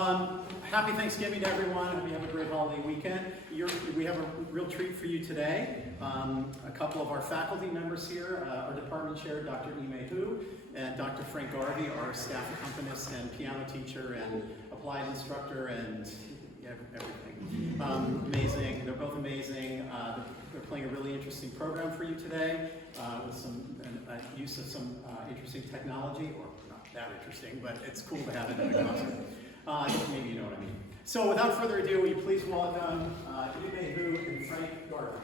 Happy Thanksgiving to everyone. Hope you have a great holiday weekend. We have a real treat for you today. A couple of our faculty members here, our department chair, Dr. Ime Hu, and Dr. Frank Garvey, our staff accompanist and piano teacher and applied instructor and everything. Amazing. They're both amazing. They're playing a really interesting program for you today with some use of some interesting technology, or not that interesting, but it's cool to have it in a concert. Maybe you know what I mean. So without further ado, will you please welcome Ime Hu and Frank Garvey.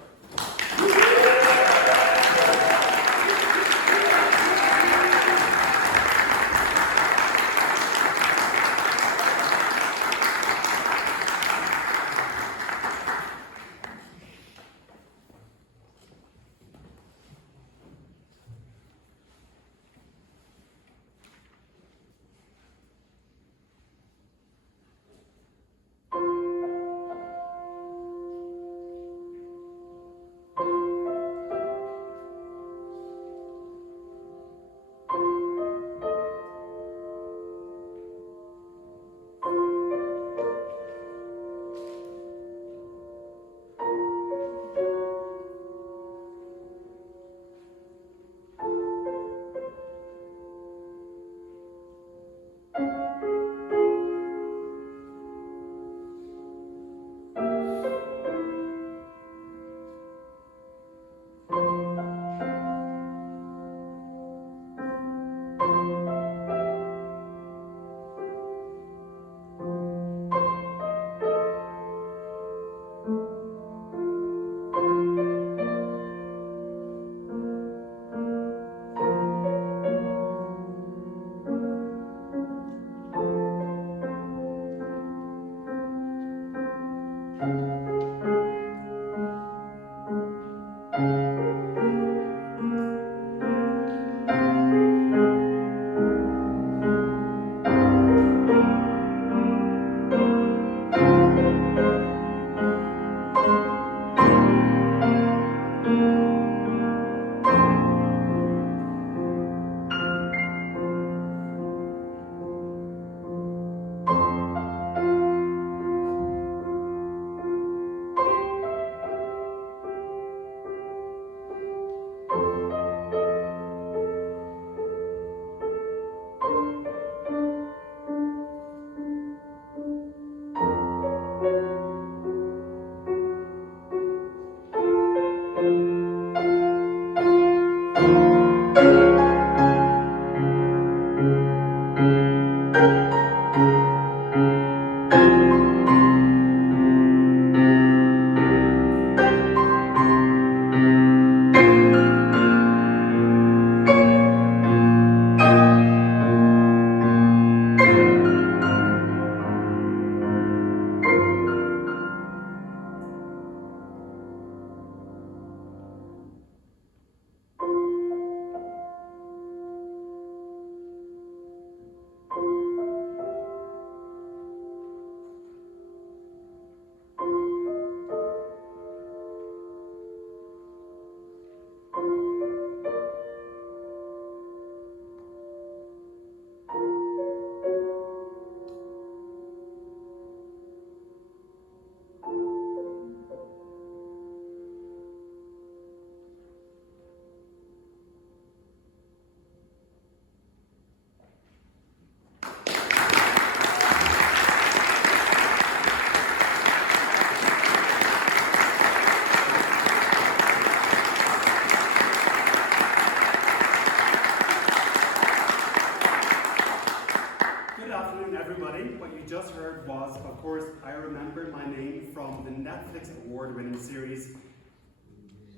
Just heard was, of course, I Remember My Name from the Netflix award-winning series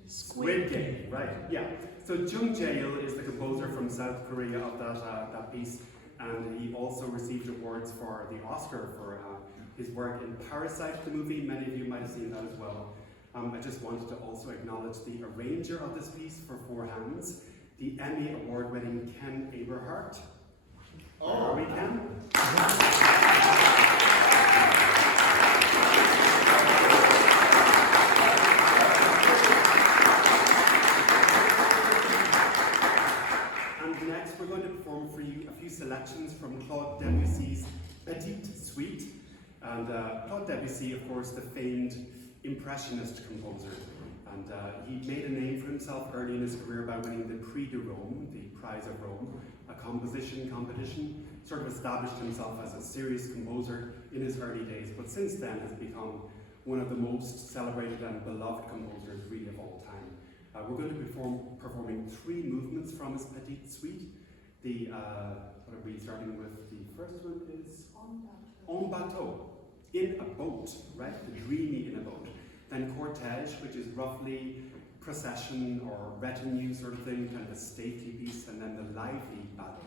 Squid Game, right? Yeah. So Jung Jae-il is the composer from South Korea of that piece, and he also received awards for the Oscar for his work in Parasite, the movie. Many of you might have seen that as well. I just wanted to also acknowledge the arranger of this piece for four hands, the Emmy award-winning Ken Aberhart. Where are we, Ken? And next we're going to perform for you a few selections from Claude Debussy's Petite Suite. And Claude Debussy, of course, the famed Impressionist composer. And he made a name for himself early in his career by winning the Prix de Rome, the Prize of Rome, a composition competition. Sort of established himself as a serious composer in his early days, but since then has become one of the most celebrated and beloved composers really of all time. We're going to be performing 3 movements from his Petite Suite. What are we starting with? The first one is En Bateau, in a boat, right? The dreamy in a boat. Then Cortège, which is roughly procession or retinue sort of thing, kind of a stately piece, and then the lively ballet.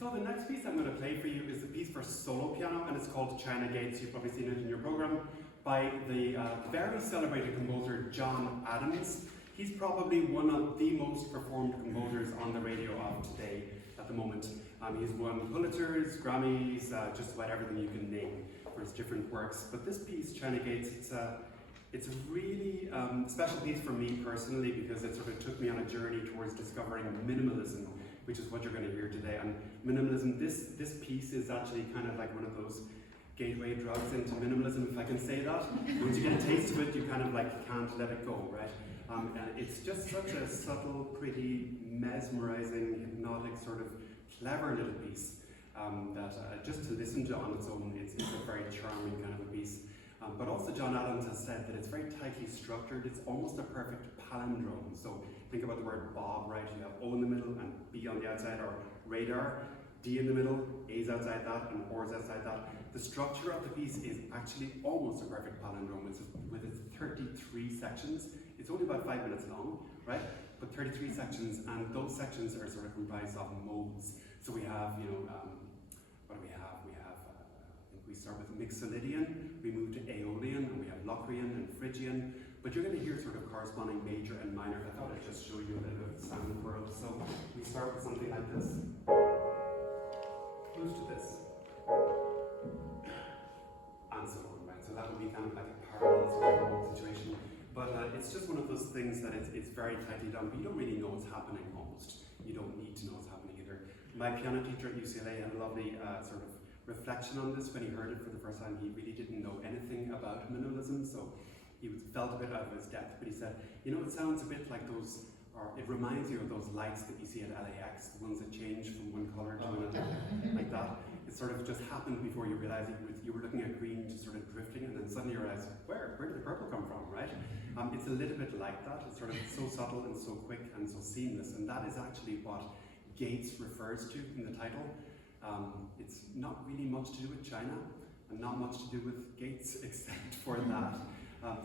So the next piece I'm going to play for you is a piece for solo piano, and it's called China Gates. You've probably seen it in your program, by the very celebrated composer John Adams. He's probably one of the most performed composers on the radio of today at the moment. He's won Pulitzers, Grammys, just about everything you can name for his different works. But this piece, China Gates, it's a really special piece for me personally, because it sort of took me on a journey towards discovering minimalism, which is what you're going to hear today. And minimalism, this piece is actually kind of like one of those gateway drugs into minimalism, if I can say that. Once you get a taste of it, you kind of like can't let it go, right? And it's just such a subtle, pretty, mesmerizing, hypnotic, sort of clever little piece that just to listen to on its own, it's a very charming kind of a piece. But also John Adams has said that it's very tightly structured. It's almost a perfect palindrome. So think about the word Bob, right? You have O in the middle and B on the outside, or radar, D in the middle, A's outside that, and R's outside that. The structure of the piece is actually almost a perfect palindrome. With its 33 sections. It's only about 5 minutes long, right? But 33 sections, and those sections are sort of comprised of modes. So we have, what do we have? I think we start with Mixolydian, we move to Aeolian, and we have Locrian and Phrygian. But you're going to hear sort of corresponding major and minor. I thought I'd just show you a little bit of the sound world. So we start with something like this. Moves to this. And so on, right? So that would be kind of like a parallel sort of situation. But it's just one of those things that it's very tightly done, but you don't really know what's happening almost. You don't need to know what's happening either. My piano teacher at UCLA had a lovely sort of reflection on this when he heard it for the first time. He really didn't know anything about minimalism, so he felt a bit out of his depth, but he said, you know, it sounds a bit like those, or it reminds you of those lights that you see at LAX, the ones that change from one color to another, like that. It sort of just happened before you realized it. You were looking at green, just sort of drifting, and then suddenly you realize, where did the purple come from, right? It's a little bit like that. It's sort of so subtle and so quick and so seamless, and that is actually what Gates refers to in the title. It's not really much to do with China, and not much to do with Gates, except for that.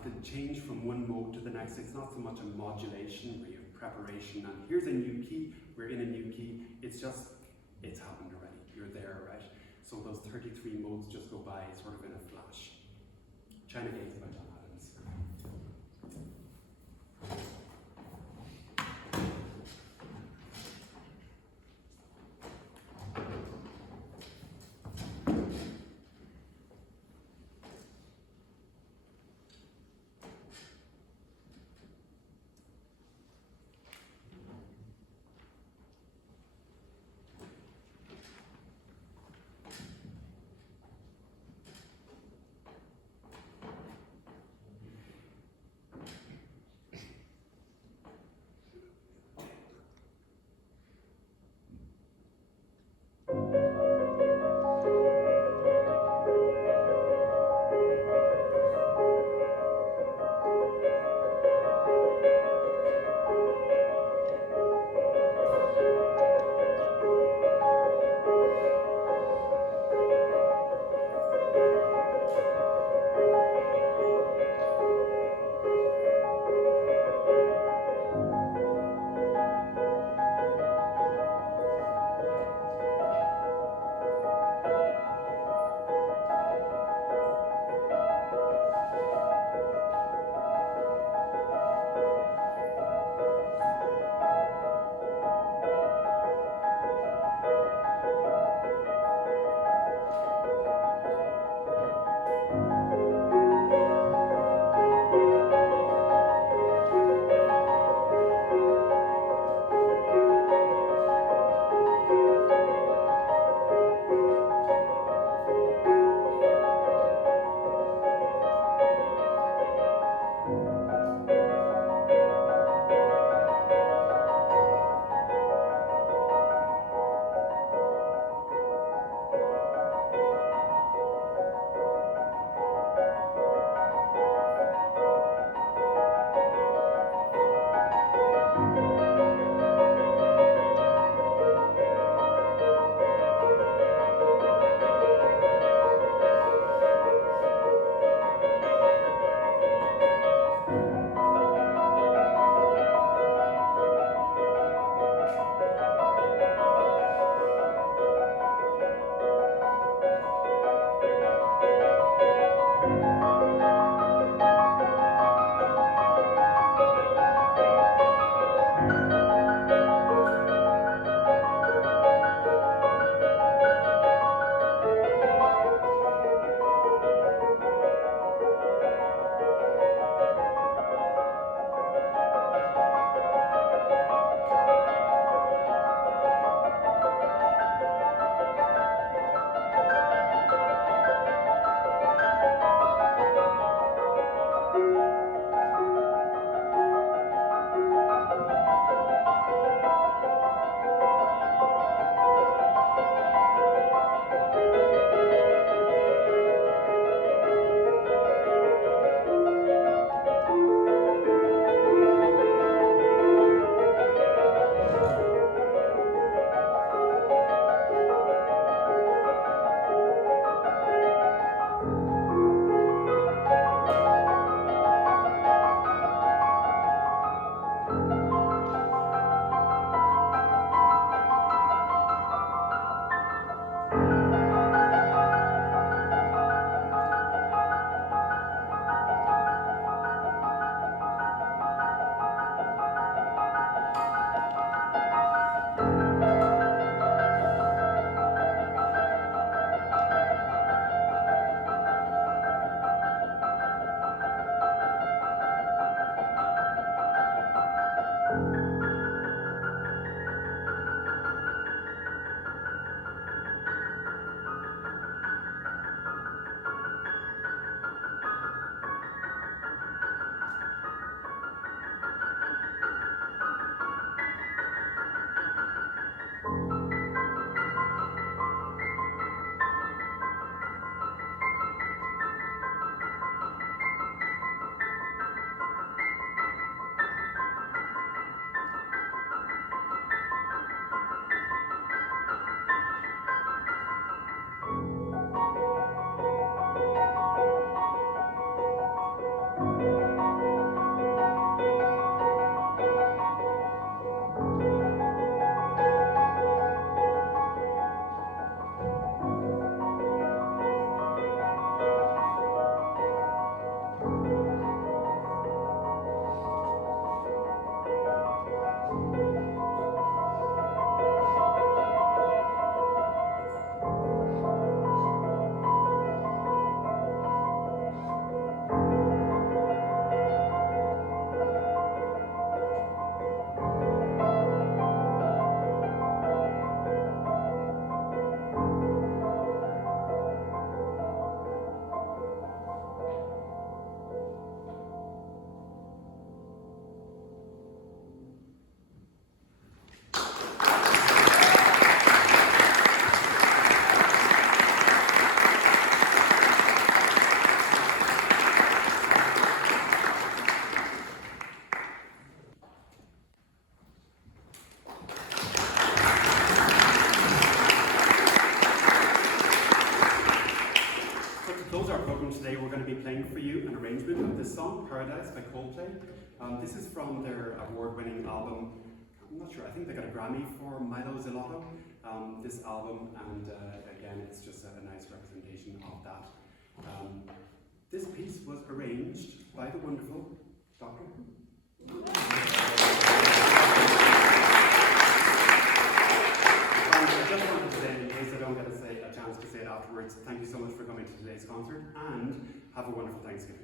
The change from one mode to the next, it's not so much a modulation where you have preparation, and here's a new key, we're in a new key. It's happened already. You're there, right? So those 33 modes just go by sort of in a flash. China Gates by John Adams. going to be playing for you an arrangement of this song, Paradise by Coldplay. This is from their award-winning album. I'm not sure, I think they got a Grammy for Milo Zilotto, this album, and again, it's just a nice representation of that. This piece was arranged by the wonderful Dr. I just wanted to say, in case I don't get a chance to say it afterwards, thank you so much for coming to today's concert, and have a wonderful Thanksgiving.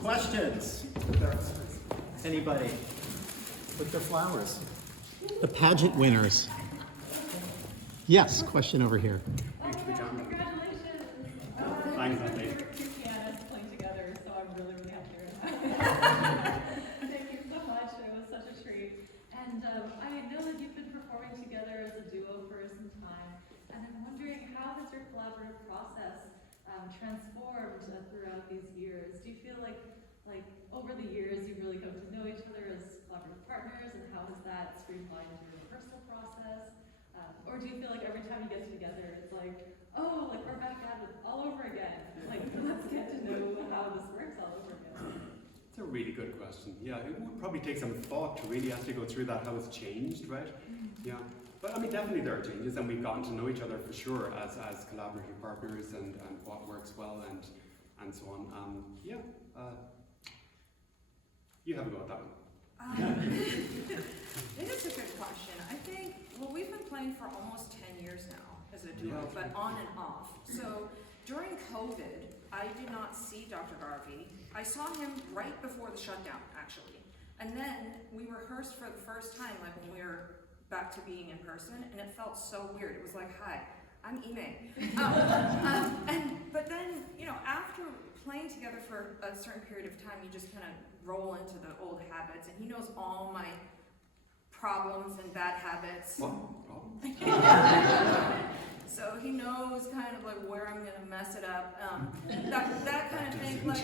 Questions? Anybody? With their flowers. The pageant winners. Yes, question over here. Congratulations! Thanks, Andy. Two pianists playing together, so I'm really, really happy right now. Thank you so much. It was such a treat. And And I know that you've been performing together as a duo for some time, and I'm wondering, how has your collaborative process transformed throughout these years? Do you feel like over the years you've really come to know each other as collaborative partners, and how has that streamlined your rehearsal process? Or do you feel like every time you get together, it's like, oh, like we're back at it all over again? Like, let's get to know how this works all over again. It's a really good question. Yeah, it would probably take some thought to really actually go through that, how it's changed, right? Yeah. But I mean, definitely there are changes, and we've gotten to know each other for sure as collaborative partners, and what works well and so on. You have a go at that one. It is a good question. I think, well, we've been playing for almost 10 years now as a duo, Yeah. but on and off. So during COVID, I did not see Dr. Garvey. I saw him right before the shutdown, actually. And then we rehearsed for the first time, like when we were back to being in person, and it felt so weird. It was like, hi, I'm Ime. But then, you know, after playing together for a certain period of time, you just kind of roll into the old habits, and he knows all my problems and bad habits. What problem? So he knows kind of like where I'm gonna mess it up, that kind of thing. Like,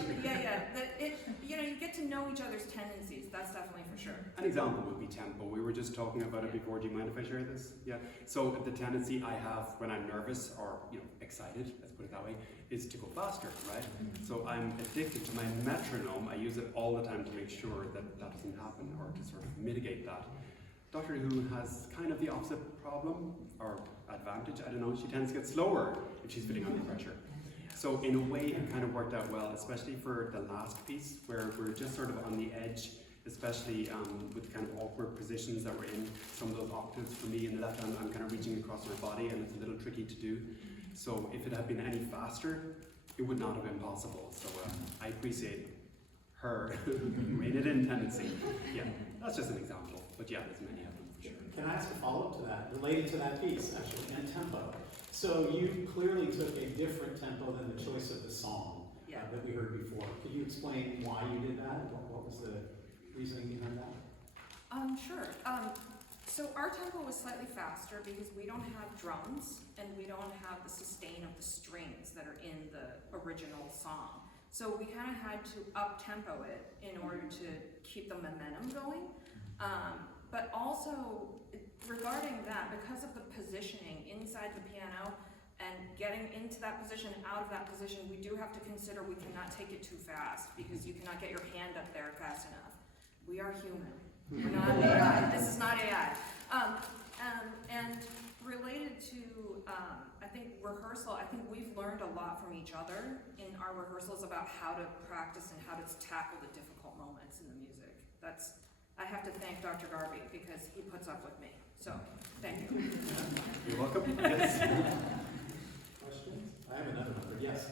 you know, you get to know each other's tendencies. That's definitely for sure. An example would be tempo. We were just talking about it before. Do you mind if I share this? Yeah. So the tendency I have when I'm nervous or excited, let's put it that way, is to go faster, right? So I'm addicted to my metronome. I use it all the time to make sure that that doesn't happen, or to sort of mitigate that. Dr. Who has kind of the opposite problem, or advantage, I don't know. She tends to get slower if she's feeling under pressure. So in a way, it kind of worked out well, especially for the last piece, where we're just sort of on the edge, especially with kind of awkward positions that we're in. Some of those octaves for me in the left hand, I'm kind of reaching across my body, and it's a little tricky to do. So if it had been any faster, it would not have been possible. So I appreciate her rated in tendency. Yeah, that's just an example. But yeah, there's many of them for sure. Can I ask a follow-up to that, related to that piece, actually, and tempo? So you clearly took a different tempo than the choice of the song that we heard before. Could you explain why you did that? What was the reasoning behind that? Sure. So our tempo was slightly faster because we don't have drums and we don't have the sustain of the strings that are in the original song. So we kind of had to up-tempo it in order to keep the momentum going. But also, regarding that, because of the positioning inside the piano and getting into that position, out of that position, we do have to consider we cannot take it too fast because you cannot get your hand up there fast enough. We are human. We're not AI. This is not AI. And related to, I think, rehearsal, I think we've learned a lot from each other in our rehearsals about how to practice and how to tackle the difficult moments in the music. I have to thank Dr. Garvey because he puts up with me. So, thank you. You're welcome. Yes. Questions? I have another one, but yes.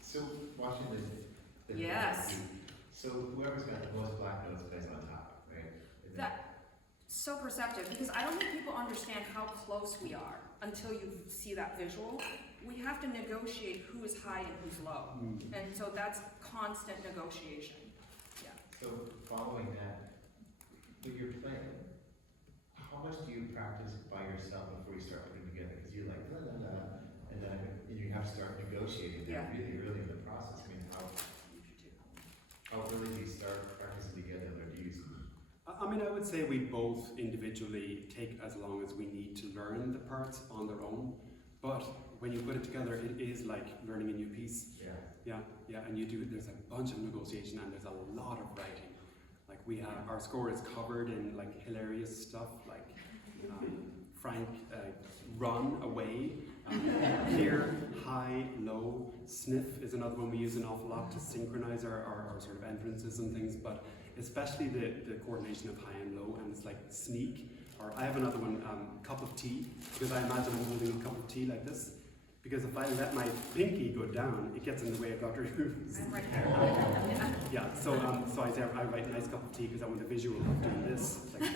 So watching the Yes. so whoever's got the most black notes plays on top, right? That's so perceptive because I don't think people understand how close we are until you see that visual. We have to negotiate who is high and who's low. And so that's constant negotiation. Yeah. So following that, when you're playing, how much do you practice by yourself before you start putting together? Because you're like, la, la, la, and then you have to start negotiating there really early in the process. I mean, how early do you start practicing together, or do you? I mean, I would say we both individually take as long as we need to learn the parts on their own. But when you put it together, it is like learning a new piece. Yeah. Yeah, and there's a bunch of negotiation and there's a lot of writing. Like we have, our score is covered in like hilarious stuff, like Frank, run away, clear, high, low, sniff is another one we use an awful lot to synchronize our sort of entrances and things, but especially the coordination of high and low, and it's like sneak, or I have another one, cup of tea, because I imagine I'm holding a cup of tea like this, because if I let my pinky go down, it gets in the way of Dr. Who's. I'm right here. Yeah, so I say I write a nice cup of tea because I want the visual of doing this, like,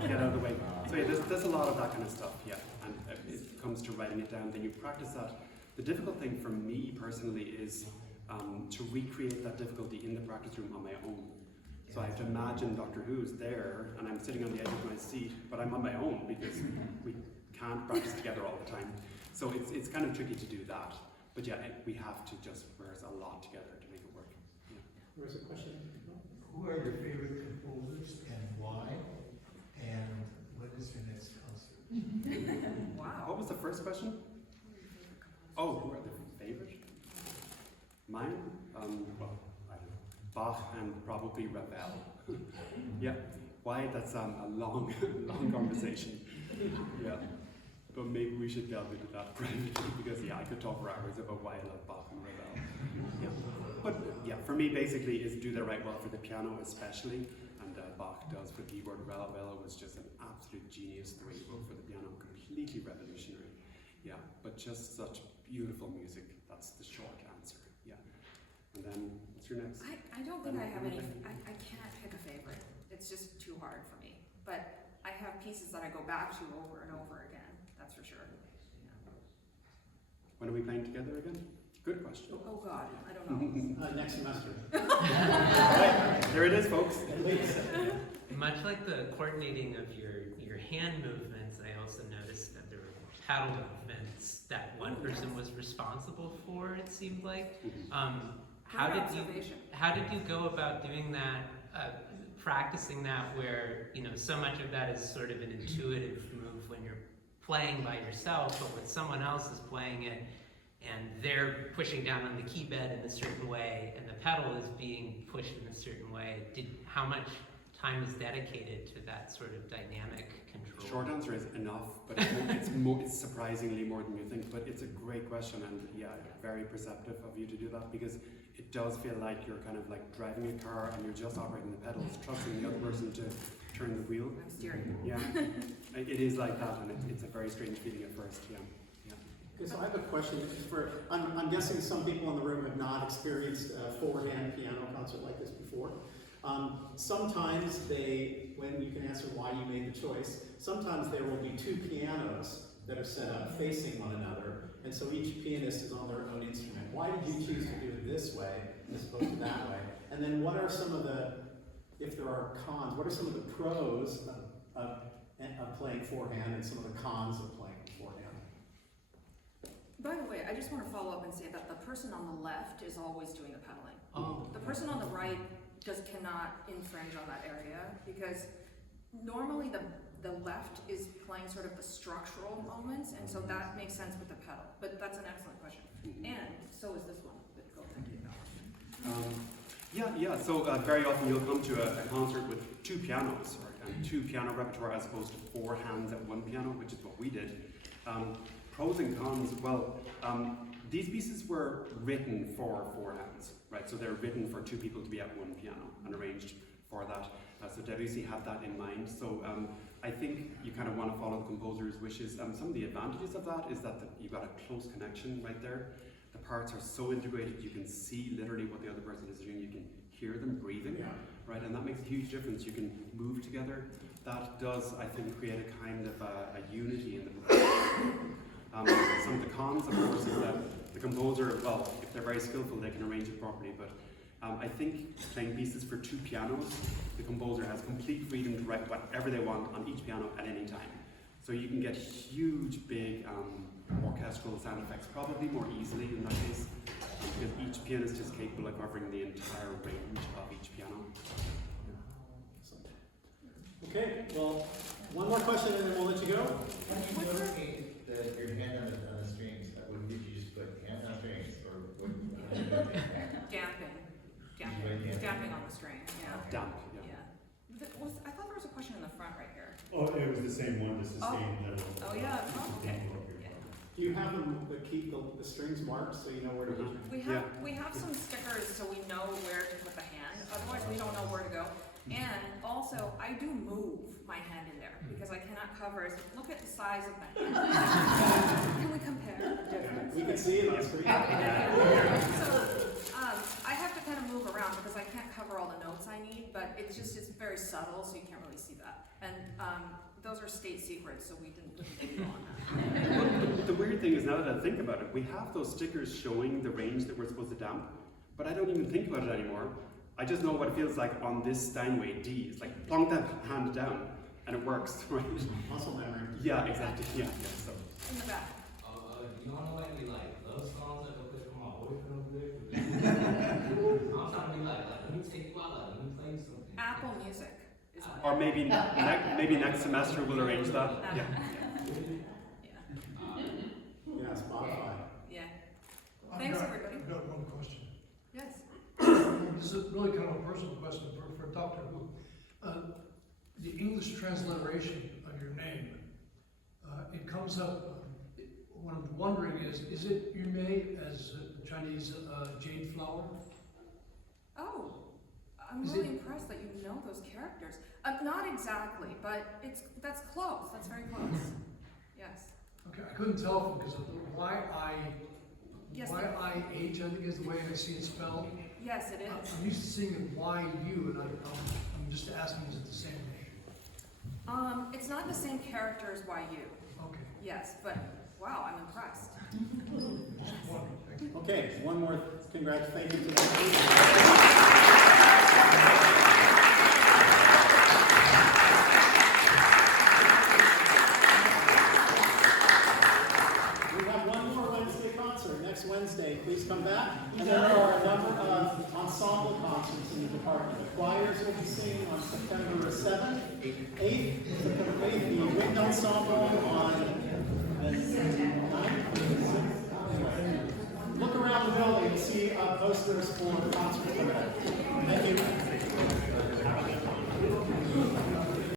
get out of the way. So yeah, there's a lot of that kind of stuff, yeah, and it comes to writing it down, then you practice that. The difficult thing for me personally is to recreate that difficulty in the practice room on my own. So I have to imagine Doctor Who's there, and I'm sitting on the edge of my seat, but I'm on my own because we can't practice together all the time. So it's kind of tricky to do that. But yeah, we have to just rehearse a lot together to make it work. Yeah. Where's the question? Who are your favorite composers and why? And what is your next concert? Wow. What was the first question? Oh, who are the favorite? Mine? Well, I don't know. Bach and probably Ravel. Yeah. Why? That's a long, long conversation. Yeah. But maybe we should delve into that privately because yeah, I could talk for hours about why I love Bach and Ravel. Yeah. But yeah, for me basically is do the right well for the piano especially, and Bach does for keyboard. Ravel was just an absolute genius the way he wrote for the piano, completely revolutionary. Yeah, but just such beautiful music. That's the short answer. Yeah. And then what's your next? I don't think I have any, I can't pick a favorite. It's just too hard for me. But I have pieces that I go back to over and over again, that's for sure. Yeah. When are we playing together again? Good question. Oh God, I don't know. Next semester. Right, there it is, folks. At least. Much like the coordinating of your hand movements, I also noticed that there were paddle movements that one person was responsible for, it seemed like. How Good did you go about doing that, practicing that where, you know, so much of that is sort of an intuitive move when you're playing by yourself, but when someone else is playing it and they're pushing down on the key bed in a certain way and the pedal is being pushed in a certain way, how much time is dedicated to that sort of dynamic control? Short answer is enough, but it's surprisingly more than you think. But it's a great question, and yeah, very perceptive of you to do that because it does feel like you're kind of like driving a car and you're just operating the pedals, trusting the other person to turn the wheel. I'm steering. Yeah, it is like that, and it's a very strange feeling at first. Yeah. Okay, so I have a question for, I'm guessing some people in the room have not experienced a four-hand piano concert like this before. Sometimes when you can answer why you made the choice, sometimes there will be two pianos that are set up facing one another, and so each pianist is on their own instrument. Why did you choose to do it this way as opposed to that way? And then what are some of the, if there are cons, what are some of the pros of playing forehand and some of the cons of playing forehand? By the way, I just want to follow up and say that the person on the left is always doing the pedaling. Oh. The person on the right just cannot infringe on that area because normally the left is playing sort of the structural moments, and so that makes sense with the pedal. But that's an excellent question. And so is this one. But go ahead. Yeah. So very often you'll come to a concert with two pianos, and two piano repertoire as opposed to four hands at one piano, which is what we did. Pros and cons, well, these pieces were written for four hands, right? So they're written for two people to be at one piano and arranged for that. So LAVC had that in mind. So I think you kind of want to follow the composer's wishes. Some of the advantages of that is that you've got a close connection right there. The parts are so integrated, you can see literally what the other person is doing. You can hear them breathing, right? And that makes a huge difference. You can move together. That does, I think, create a kind of a unity in the performance. Some of the cons, of course, is that the composer, well, if they're very skillful, they can arrange it properly, but I think playing pieces for two pianos, the composer has complete freedom to write whatever they want on each piano at any time. So you can get huge, big orchestral sound effects probably more easily in that case, because each pianist is capable of covering the entire range of each piano. Okay, well, one more question and then we'll let you go. How do you notate your hand on the strings? Did you just put hand on strings, or what? Damping on the string, yeah. Damp, I thought there was a question in the front right here. Oh, it was the same one, just the same level. Oh, yeah, okay. Yeah. Do you have them keep the strings marked so you know where to go? We have some stickers so we know where to put the hand, otherwise we don't know where to go. And also, I do move my hand in there because I cannot cover it. Look at the size of the hand. Can we compare the difference? We can see it on screen. So, I have to kind of move around because I can't cover all the notes I need, but it's very subtle, so you can't really see that. And those are state secrets, so we didn't put the video on that. Well, the weird thing is, now that I think about it, we have those stickers showing the range that we're supposed to damp, but I don't even think about it anymore. I just know what it feels like on this Steinway D. It's like plonk that hand down, and it works, right? Muscle memory. Yeah, exactly. Yeah. So. In the back. You don't know any like love songs that go for my boyfriend over there? I'm trying to be like, let me take you out, let me play you something. Apple Music is on Or maybe maybe next semester we'll arrange that. Yeah. Yeah, Spotify. Yeah. I've Thanks, got- everybody. I've got one question. Yes. This is really kind of a personal question for Dr. Wu. The English transliteration of your name, it comes up, what I'm wondering is it Yume as a Chinese jade flower? Oh, I'm Is really it- impressed that you know those characters. Not exactly, but that's close. That's very close. Yes. Okay, I couldn't tell because of the Yes. YIH, I think is the way I see it spelled. Yes, it is. I'm used to seeing it YU, and I'm just asking, is it the same name? It's not the same character as YU. Okay, Yes, but wow, I'm impressed. just wondering, thank you. Okay, one more congratulations to that. We have one more Wednesday concert next Wednesday. Please come back. And there are a number of ensemble concerts in the department. The choirs will be singing on September 7th, 8th, September 8th, the wind ensemble on the 9th. Look around the building and see posters for concerts coming up. Thank you.